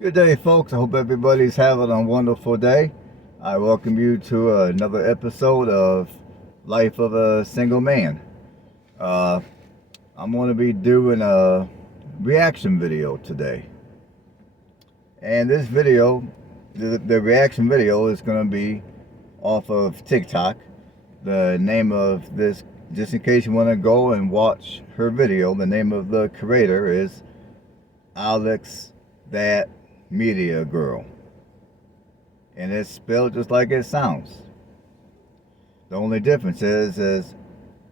Good day, folks. I hope everybody's having a wonderful day. I welcome you to another episode of Life of a Single Man. Uh, I'm going to be doing a reaction video today. And this video, the reaction video is going to be off of TikTok. The name of this, just in case you want to go and watch her video, the name of the creator is Alex That Media Girl. And it's spelled just like it sounds. The only difference is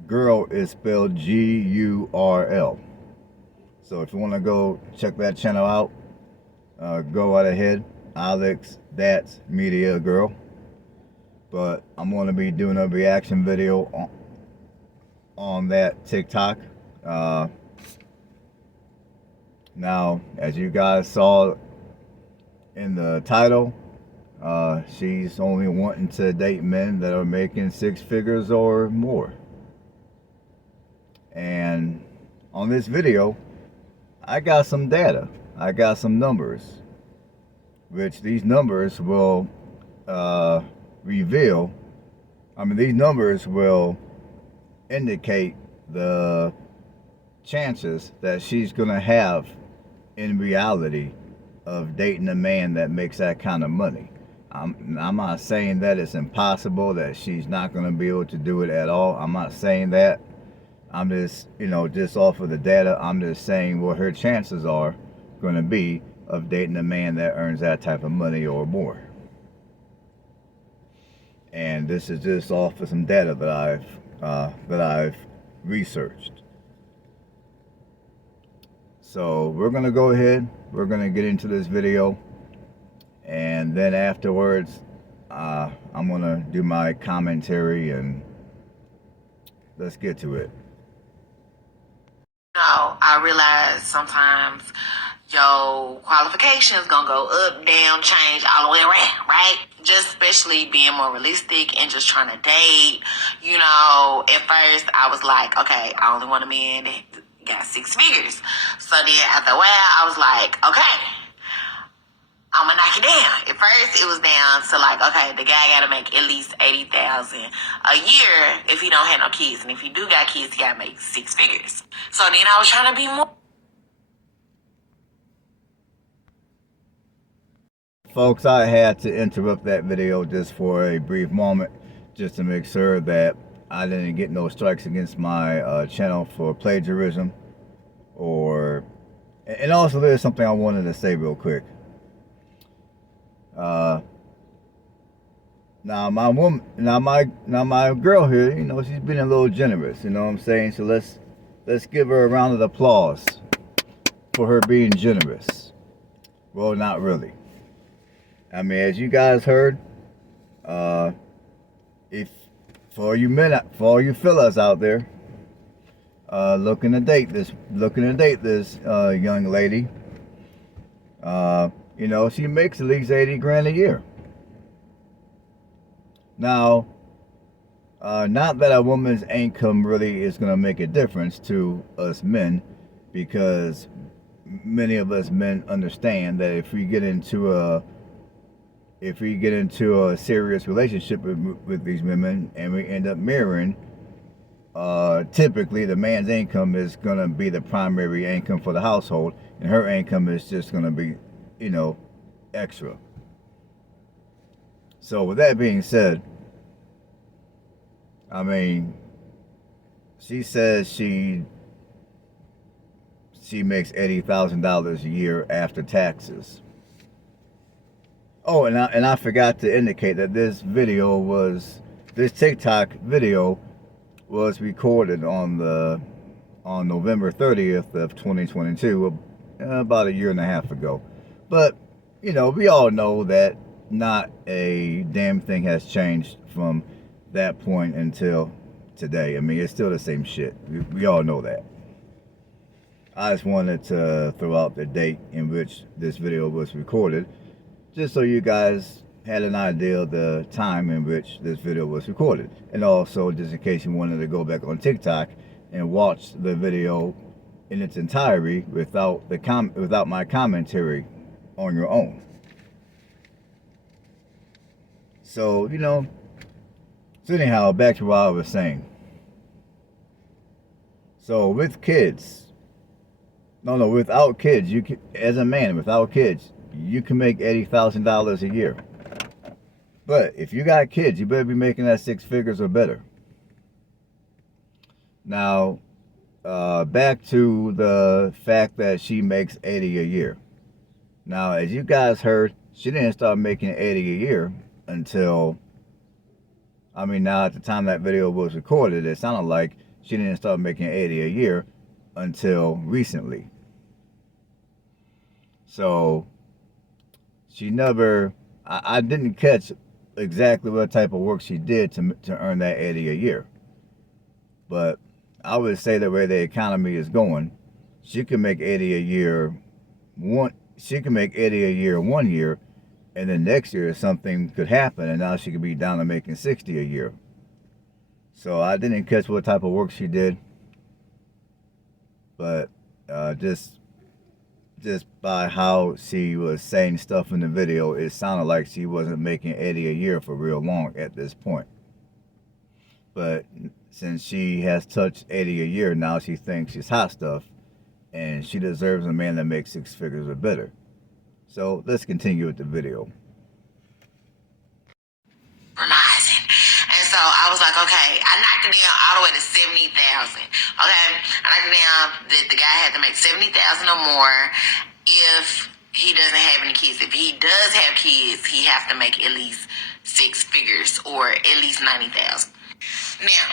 girl is spelled Gurl. So if you want to go check that channel out, go right ahead. Alex That's Media Girl. But I'm going to be doing a reaction video on that TikTok. Now, as you guys saw in the title, she's only wanting to date men that are making six figures or more. And on this video, I got some data. I got some numbers, which these numbers will reveal. These numbers will indicate the chances that she's going to have in reality of dating a man that makes that kind of money. I'm not saying that it's impossible, that she's not going to be able to do it at all. I'm not saying that. I'm just, just off of the data, I'm just saying what her chances are going to be of dating a man that earns that type of money or more. And this is just off of some data that I've researched. So we're going to go ahead, we're going to get into this video, and then afterwards I'm going to do my commentary, and let's get to it. I realize sometimes your qualifications gonna go up, down, change all the way around, right? Just especially being more realistic and just trying to date. At first I was like, okay, I only want a man that got six figures. So then after a while, I was like, okay, I'm gonna knock it down. At first, it was down to like, okay, the guy gotta make at least $80,000 a year if he don't have no kids, and if he do got kids, he gotta make six figures. So then I was trying to be more. Folks, I had to interrupt that video just for a brief moment, just to make sure that I didn't get no strikes against my channel for plagiarism, and also there's something I wanted to say real quick. Now my girl here, she's been a little generous, you know what I'm saying? So let's give her a round of applause for her being generous. Well, not really. As you guys heard, if for all you fellas out there, looking to date this young lady, she makes at least 80 grand a year. Now, not that a woman's income really is going to make a difference to us men, because many of us men understand that if we get into a serious relationship with these women and we end up marrying, typically the man's income is going to be the primary income for the household, and her income is just going to be, extra. So with that being said, she says she makes $80,000 a year after taxes. Oh, and I forgot to indicate that this TikTok video was recorded on November 30th of 2022, about a year and a half ago. But we all know that not a damn thing has changed from that point until today. It's still the same shit. We all know that. I just wanted to throw out the date in which this video was recorded, just so you guys had an idea of the time in which this video was recorded. And also, just in case you wanted to go back on TikTok and watch the video in its entirety without my commentary on your own. So, so anyhow, back to what I was saying. So with kids, no, without kids, you can, as a man, without kids, you can make $80,000 a year. But if you got kids, you better be making that 6 figures or better. Now, back to the fact that she makes 80 a year. Now, as you guys heard, she didn't start making 80 a year until, now at the time that video was recorded, it sounded like she didn't start making 80 a year until recently. So, she never, I didn't catch exactly what type of work she did to earn that 80 a year. But I would say the way the economy is going, she can make 80 a year one year, and then next year something could happen and now she could be down to making 60 a year. So I didn't catch what type of work she did, but just by how she was saying stuff in the video, it sounded like she wasn't making 80 a year for real long at this point. But since she has touched 80 a year, now she thinks she's hot stuff, and she deserves a man that makes 6 figures or better. So let's continue with the video. Compromising. And so I was like, okay, I knocked it down all the way to 70,000. Okay, I knocked it down that the guy had to make 70,000 or more if he doesn't have any kids. If he does have kids, he has to make at least 6 figures or at least 90,000. Now,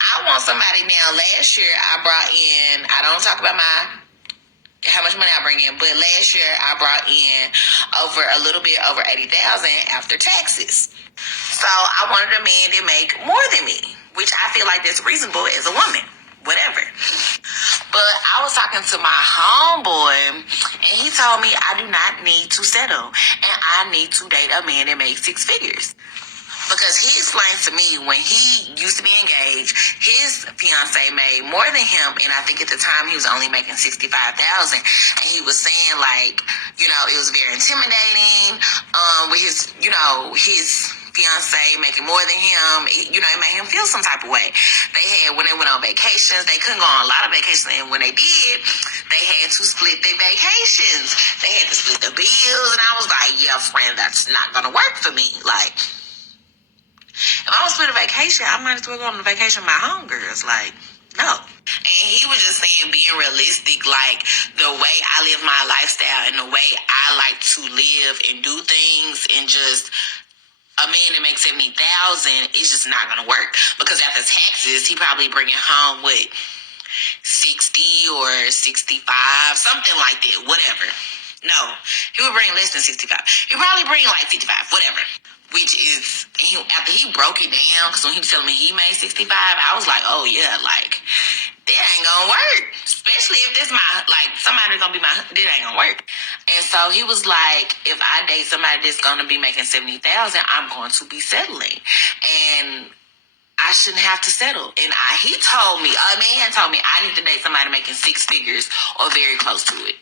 I want somebody now. Last year, I brought in, I don't talk about how much money I bring in, but last year I brought in a little bit over 80,000 after taxes. So I wanted a man to make more than me, which I feel like that's reasonable as a woman, whatever. But I was talking to my homeboy, and he told me I do not need to settle, and I need to date a man that makes 6 figures. Because he explained to me when he used to be engaged, his fiance made more than him, and I think at the time he was only making $65,000. And he was saying it was very intimidating. With his fiance making more than him, it made him feel some type of way. When they went on vacations, they couldn't go on a lot of vacations, and when they did, they had to split their vacations. They had to split the bills, and I was like, yeah, friend, that's not gonna work for me. Like, if I was split a vacation, I might as well go on a vacation with my homegirls. Like, no. And he was just saying, being realistic, like the way I live my lifestyle and the way I like to live and do things, and just a man that makes 70,000 is just not gonna work, because after taxes, he probably bringing home 60 or 65, something like that, whatever. No, he would bring less than 65. He probably bring like 55, whatever. Which is, after he broke it down, because when he was telling me he made 65, I was like, oh yeah, like, that ain't gonna work. Especially if somebody gonna be that ain't gonna work. And so he was like, if I date somebody that's gonna be making 70,000, I'm going to be settling. And I shouldn't have to settle. And a man told me I need to date somebody making 6 figures or very close to it.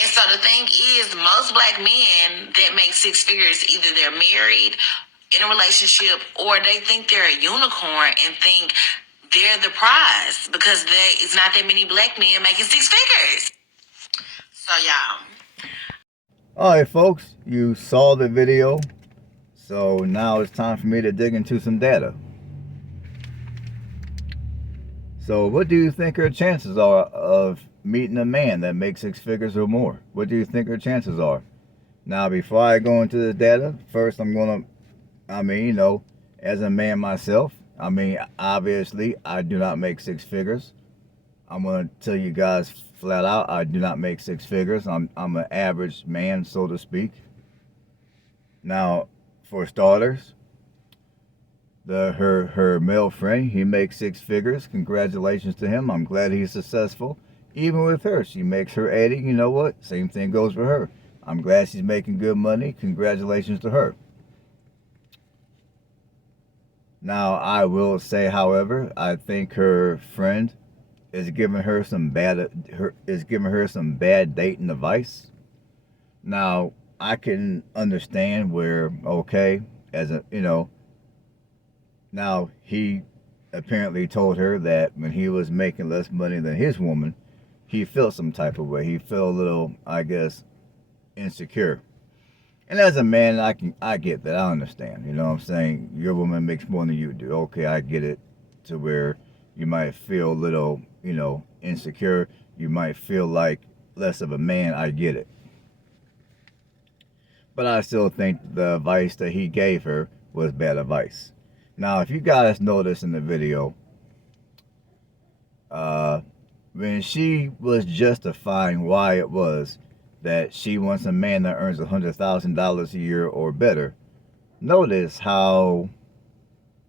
And so the thing is, most black men that make 6 figures, either they're married, in a relationship, or they think they're a unicorn and think they're the prize, because it's not that many black men making 6 figures. So, y'all. All right, folks, you saw the video. So now it's time for me to dig into some data. So what do you think her chances are of meeting a man that makes 6 figures or more? What do you think her chances are? Now, before I go into the data, first I'm going to, as a man myself, obviously I do not make 6 figures. I'm going to tell you guys flat out, I do not make 6 figures. I'm an average man, so to speak. Now, for starters, her male friend, he makes 6 figures. Congratulations to him. I'm glad he's successful. Even with her, she makes her 80. You know what? Same thing goes for her. I'm glad she's making good money. Congratulations to her. Now, I will say, however, I think her friend is giving her some bad dating advice. Now, I can understand where, okay, as a, now he apparently told her that when he was making less money than his woman, he felt some type of way. He felt a little, I guess, insecure. And as a man, I get that. I understand. You know what I'm saying? Your woman makes more than you do. Okay, I get it. To where you might feel a little, insecure. You might feel like less of a man. I get it. But I still think the advice that he gave her was bad advice. Now, if you guys notice in the video, uh, when she was justifying why it was that she wants a man that earns $100,000 a year or better, notice how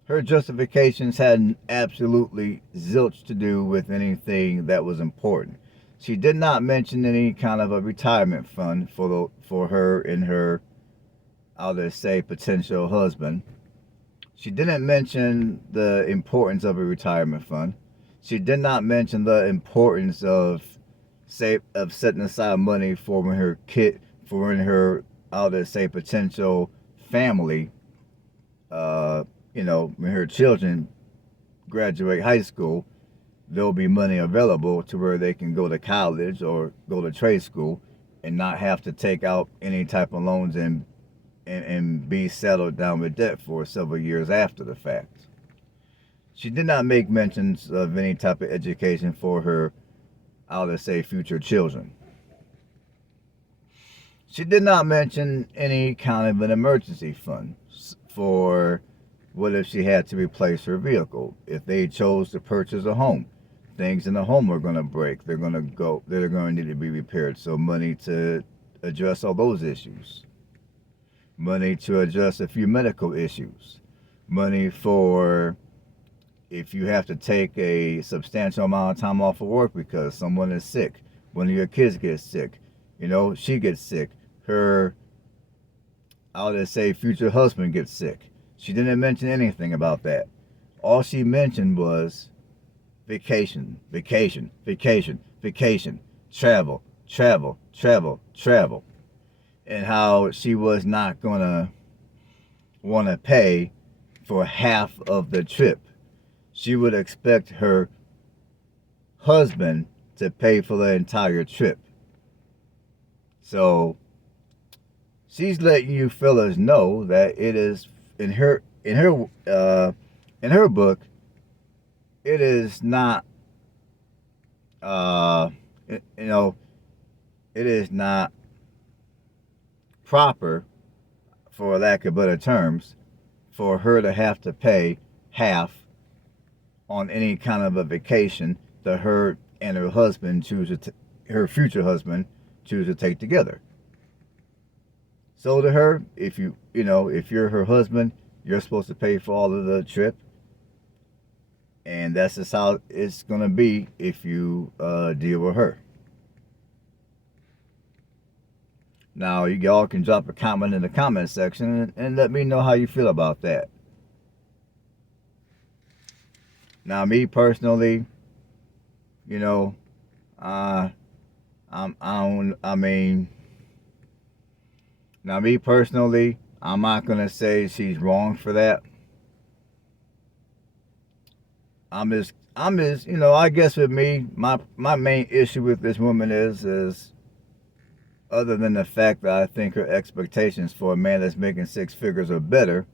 her justifications had absolutely zilch to do with anything that was important. She did not mention any kind of a retirement fund for her and her, I'll just say, potential husband. She didn't mention the importance of a retirement fund. She did not mention the importance of setting aside money for when her kid, for when her, I'll just say, potential family, when her children graduate high school, there'll be money available to where they can go to college or go to trade school and not have to take out any type of loans and be settled down with debt for several years after the fact. She did not make mentions of any type of education for her, I'll just say, future children. She did not mention any kind of an emergency fund for what if she had to replace her vehicle, if they chose to purchase a home. Things in the home are going to break. They're going to need to be repaired. So money to address all those issues. Money to address a few medical issues. Money for if you have to take a substantial amount of time off of work because someone is sick. One of your kids gets sick. She gets sick. Her, I'll just say, future husband gets sick. She didn't mention anything about that. All she mentioned was vacation, vacation, vacation, vacation, travel, travel, travel, travel. And how she was not going to want to pay for half of the trip. She would expect her husband to pay for the entire trip. So she's letting you fellas know that it is in her book, it is not it is not proper, for lack of better terms, for her to have to pay half on any kind of a vacation that her and her husband her future husband choose to take together. So to her, if you're her husband, you're supposed to pay for all of the trip, and that's just how it's gonna be if you deal with her. Now, you all can drop a comment in the comment section and let me know how you feel about that. Now, me personally, I'm not gonna say she's wrong for that. I'm just, I guess with me, my main issue with this woman is other than the fact that I think her expectations for a man that's making six figures or better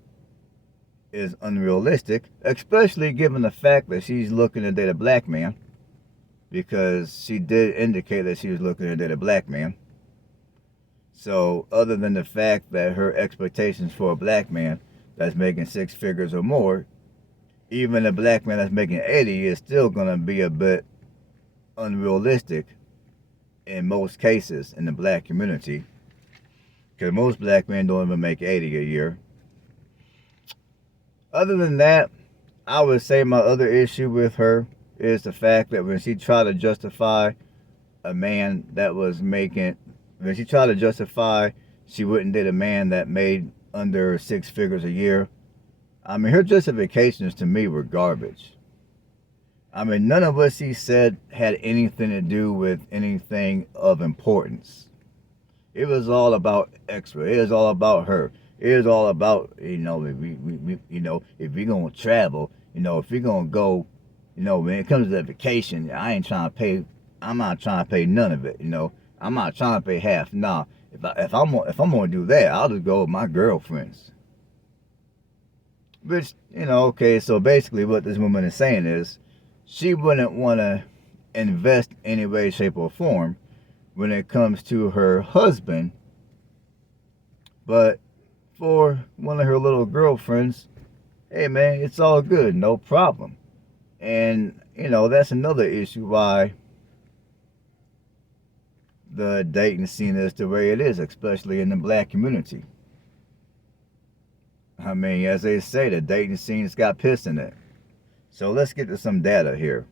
is unrealistic, especially given the fact that she's looking to date a black man, because she did indicate that she was looking to date a black man. So other than the fact that her expectations for a black man that's making six figures or more, even a black man that's making 80 is still going to be a bit unrealistic in most cases in the black community, because most black men don't even make 80 a year. Other than that, I would say my other issue with her is the fact that when she tried to justify a man that was making, when she tried to justify she wouldn't date a man that made under six figures a year, her justifications to me were garbage. None of what she said had anything to do with anything of importance. It was all about extra. It was all about her. It was all about, if we gonna travel, if we gonna go, when it comes to that vacation, I ain't trying to pay. I'm not trying to pay none of it. I'm not trying to pay half. Nah, if I'm gonna do that, I'll just go with my girlfriends. Which, okay, so basically what this woman is saying is she wouldn't want to invest any way, shape, or form when it comes to her husband, but for one of her little girlfriends, hey man, it's all good, no problem. And, that's another issue why the dating scene is the way it is, especially in the black community. I mean, as they say, the dating scene's got piss in it. So let's get to some data here.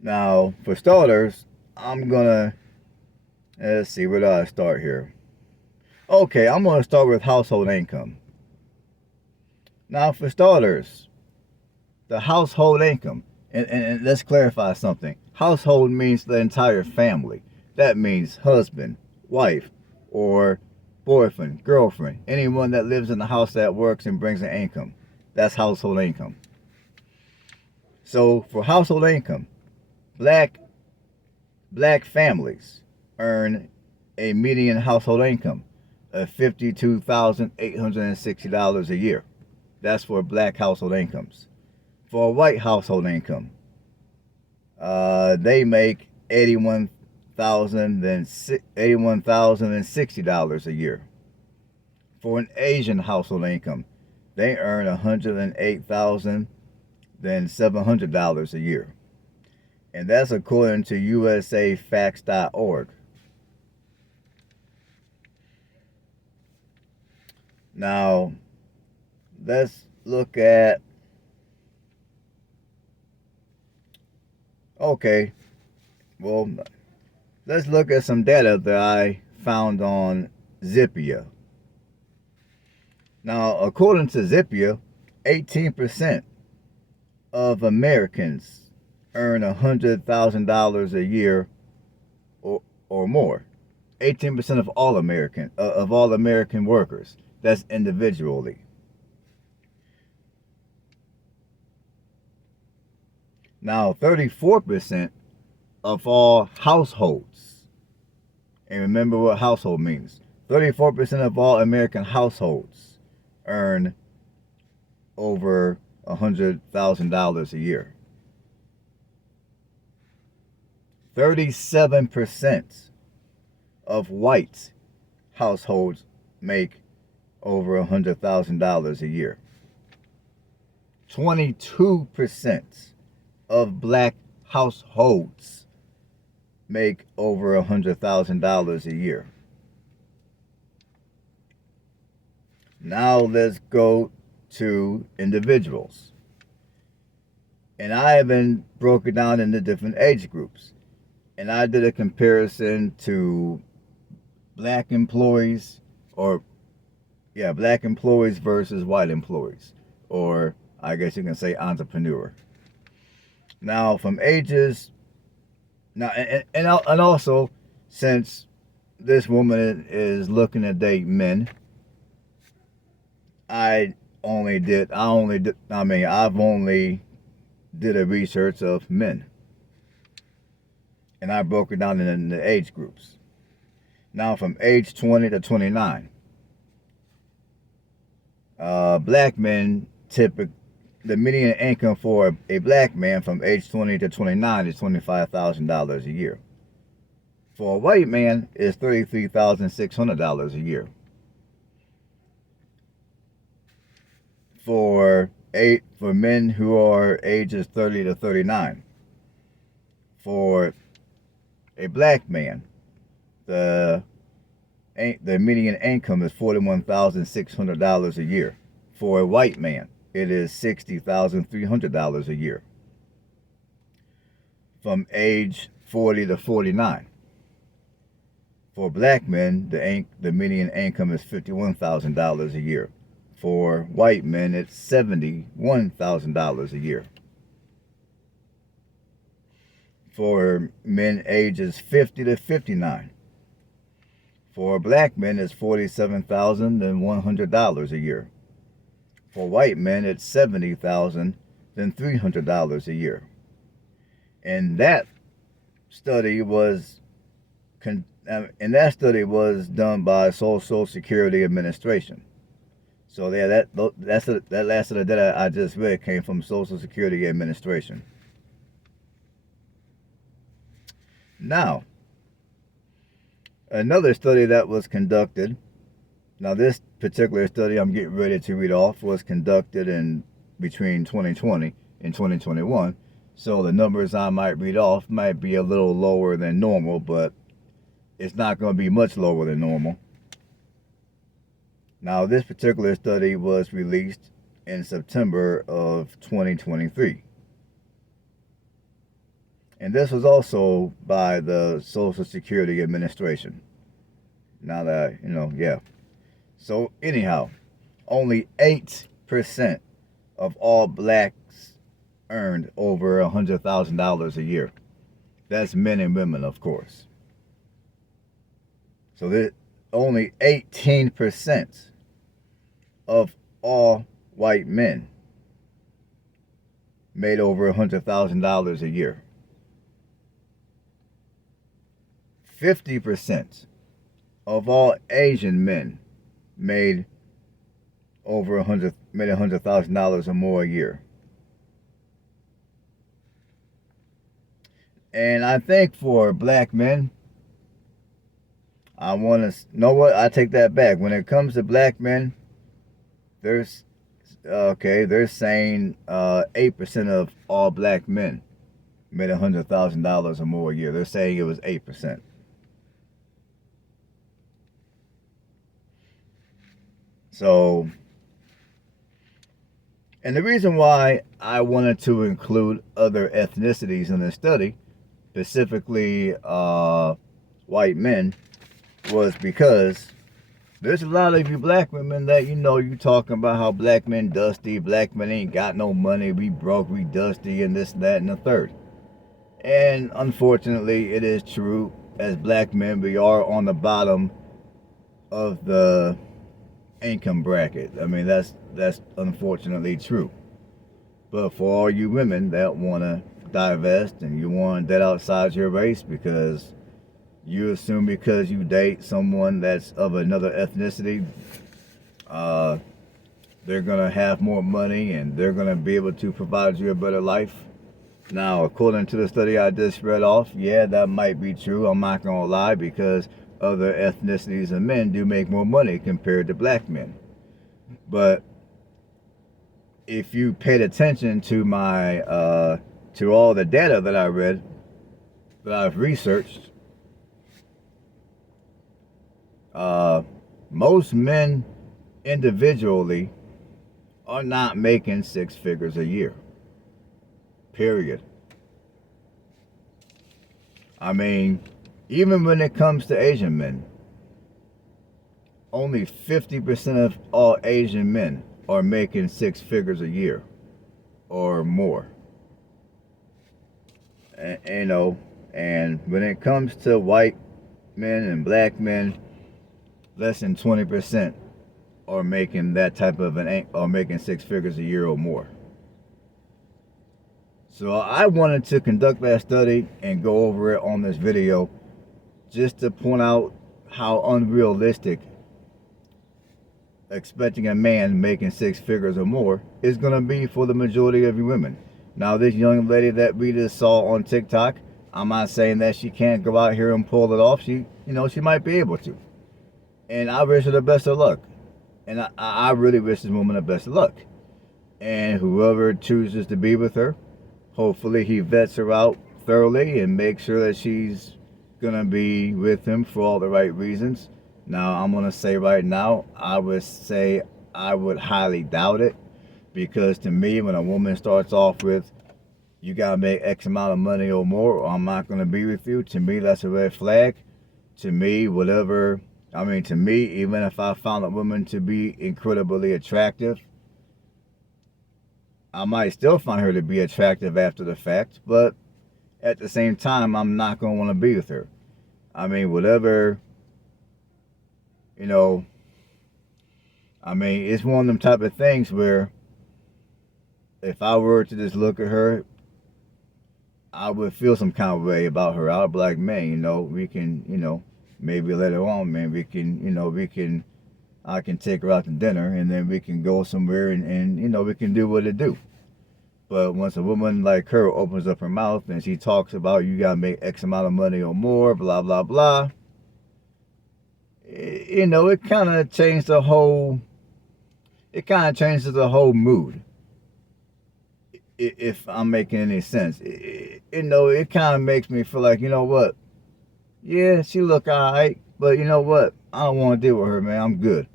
Now, for starters, let's see, where do I start here? Okay, I'm gonna start with household income. Now, for starters, the household income, and let's clarify something. Household means the entire family. That means husband, wife, or boyfriend, girlfriend, anyone that lives in the house that works and brings an income. That's household income. So for household income, black families earn a median household income of $52,860 a year. That's for black household incomes. For a white household income, they make $81,060 a year. For an Asian household income, they earn $108,700 a year. And that's according to usafacts.org. Now, let's look at, okay, well, let's look at some data that I found on Zippia. Now, according to Zippia, 18% of Americans earn $100,000 a year or more. 18% of all American workers. That's individually. Now, 34% of all households, and remember what household means. 34% of all American households earn over $100,000 a year. 37% of white households make over $100,000 a year. 22% of black households make over $100,000 a year. Now let's go to individuals. And I have been broken down into different age groups. And I did a comparison to black employees versus white employees. Or I guess you can say entrepreneur. Now from ages, and also since this woman is looking to date men, I've only did a research of men. And I broke it down into the age groups. Now from age 20 to 29. Black men the median income for a black man from age 20 to 29 is $25,000 a year. For a white man, it's $33,600 a year. For men who are ages 30 to 39. For a black man, the median income is $41,600 a year. For a white man, it is $60,300 a year. From age 40 to 49. For black men, the median income is $51,000 a year. For white men, it's $71,000 a year. for men ages 50 to 59. For black men, it's $47,100 a year. For white men, it's $70,300 a year. And that study was done by Social Security Administration. So yeah, that last of the data I just read came from Social Security Administration. Now, another study that was conducted. Now, this particular study I'm getting ready to read off was conducted in between 2020 and 2021. So the numbers I might read off might be a little lower than normal, but it's not going to be much lower than normal. Now, this particular study was released in September of 2023. And this was also by the Social Security Administration. Now that, yeah. So anyhow, only 8% of all blacks earned over $100,000 a year. That's men and women, of course. So that only 18% of all white men made over $100,000 a year. 50% of all Asian men made over $100,000 or more a year. And I think for black men, I want to know what I take that back. When it comes to black men, they're saying 8% of all black men made $100,000 or more a year. They're saying it was 8%. So, and the reason why I wanted to include other ethnicities in this study, specifically white men, was because there's a lot of you black women that you talking about how black men dusty, black men ain't got no money, we broke, we dusty, and this, that, and the third. And unfortunately, it is true. As black men, we are on the bottom of the income bracket. I mean, that's unfortunately true. But for all you women that want to divest and you want that outside your race because you assume because you date someone that's of another ethnicity, they're going to have more money and they're going to be able to provide you a better life. Now, according to the study I just read off, yeah, that might be true. I'm not going to lie, because other ethnicities of men do make more money compared to black men. But if you paid attention to my to all the data that I read, that I've researched, most men individually are not making six figures a year. Period. I mean, even when it comes to Asian men, only 50% of all Asian men are making six figures a year or more. And when it comes to white men and black men, less than 20% are making that type of are making six figures a year or more. So I wanted to conduct that study and go over it on this video just to point out how unrealistic expecting a man making six figures or more is going to be for the majority of you women. Now, this young lady that we just saw on TikTok, I'm not saying that she can't go out here and pull it off. She might be able to. And I wish her the best of luck. And I really wish this woman the best of luck. And whoever chooses to be with her, hopefully he vets her out thoroughly and makes sure that she's going to be with him for all the right reasons. Now, I'm going to say right now, I would say I would highly doubt it. Because to me, when a woman starts off with, you got to make X amount of money or more, or I'm not going to be with you, to me, that's a red flag. To me, even if I found a woman to be incredibly attractive, I might still find her to be attractive after the fact, but at the same time, I'm not going to want to be with her. I mean, whatever, you know, I mean, it's one of them type of things where if I were to just look at her, I would feel some kind of way about her. I would be like, man, we can, maybe later on, man, we can, I can take her out to dinner and then we can go somewhere and we can do what it do. But once a woman like her opens up her mouth and she talks about you gotta make X amount of money or more, blah, blah, blah, it kind of changes the whole, mood. If I'm making any sense. It kind of makes me feel like, you know what? Yeah, she look alright, but you know what? I don't want to deal with her, man. I'm good.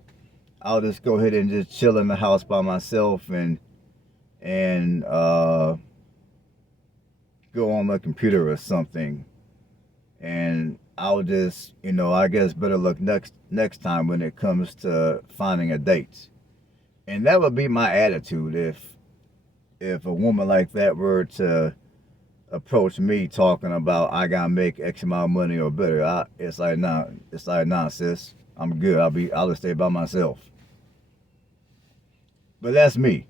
I'll just go ahead and just chill in the house by myself and go on the computer or something. And I'll just, I guess better luck next time when it comes to finding a date. And that would be my attitude if a woman like that were to approach me talking about I gotta make X amount of money or better. It's like nah, sis. I'm good. I'll just stay by myself. But that's me.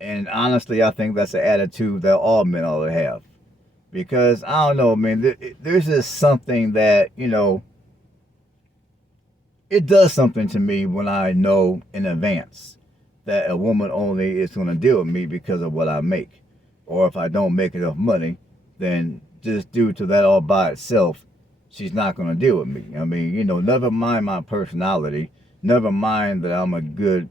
And honestly, I think that's the attitude that all men ought to have. Because I don't know, man. There's just something that it does something to me when I know in advance that a woman only is going to deal with me because of what I make. Or if I don't make enough money, then just due to that all by itself, she's not going to deal with me. I mean, never mind my personality. Never mind that I'm a good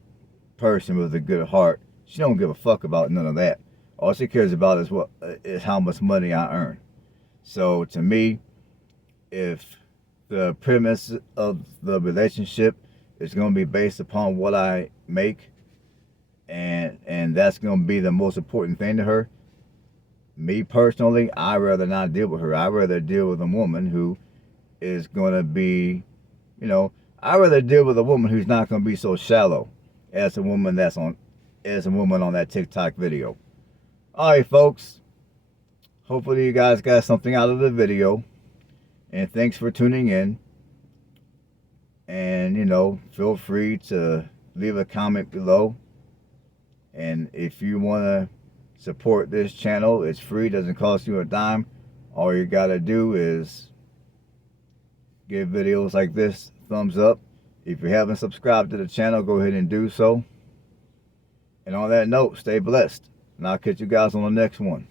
person with a good heart. She don't give a fuck about none of that. All she cares about is how much money I earn. So to me, if the premise of the relationship is going to be based upon what I make, and that's going to be the most important thing to her, me personally, I'd rather not deal with her. I'd rather deal with a woman who is going to be, I'd rather deal with a woman who's not going to be so shallow as a woman on that TikTok video. All right, folks. Hopefully you guys got something out of the video. And thanks for tuning in. And, feel free to leave a comment below. And if you want to support this channel, it's free, doesn't cost you a dime. All you got to do is give videos like this thumbs up. If you haven't subscribed to the channel, go ahead and do so. And on that note, stay blessed. And I'll catch you guys on the next one.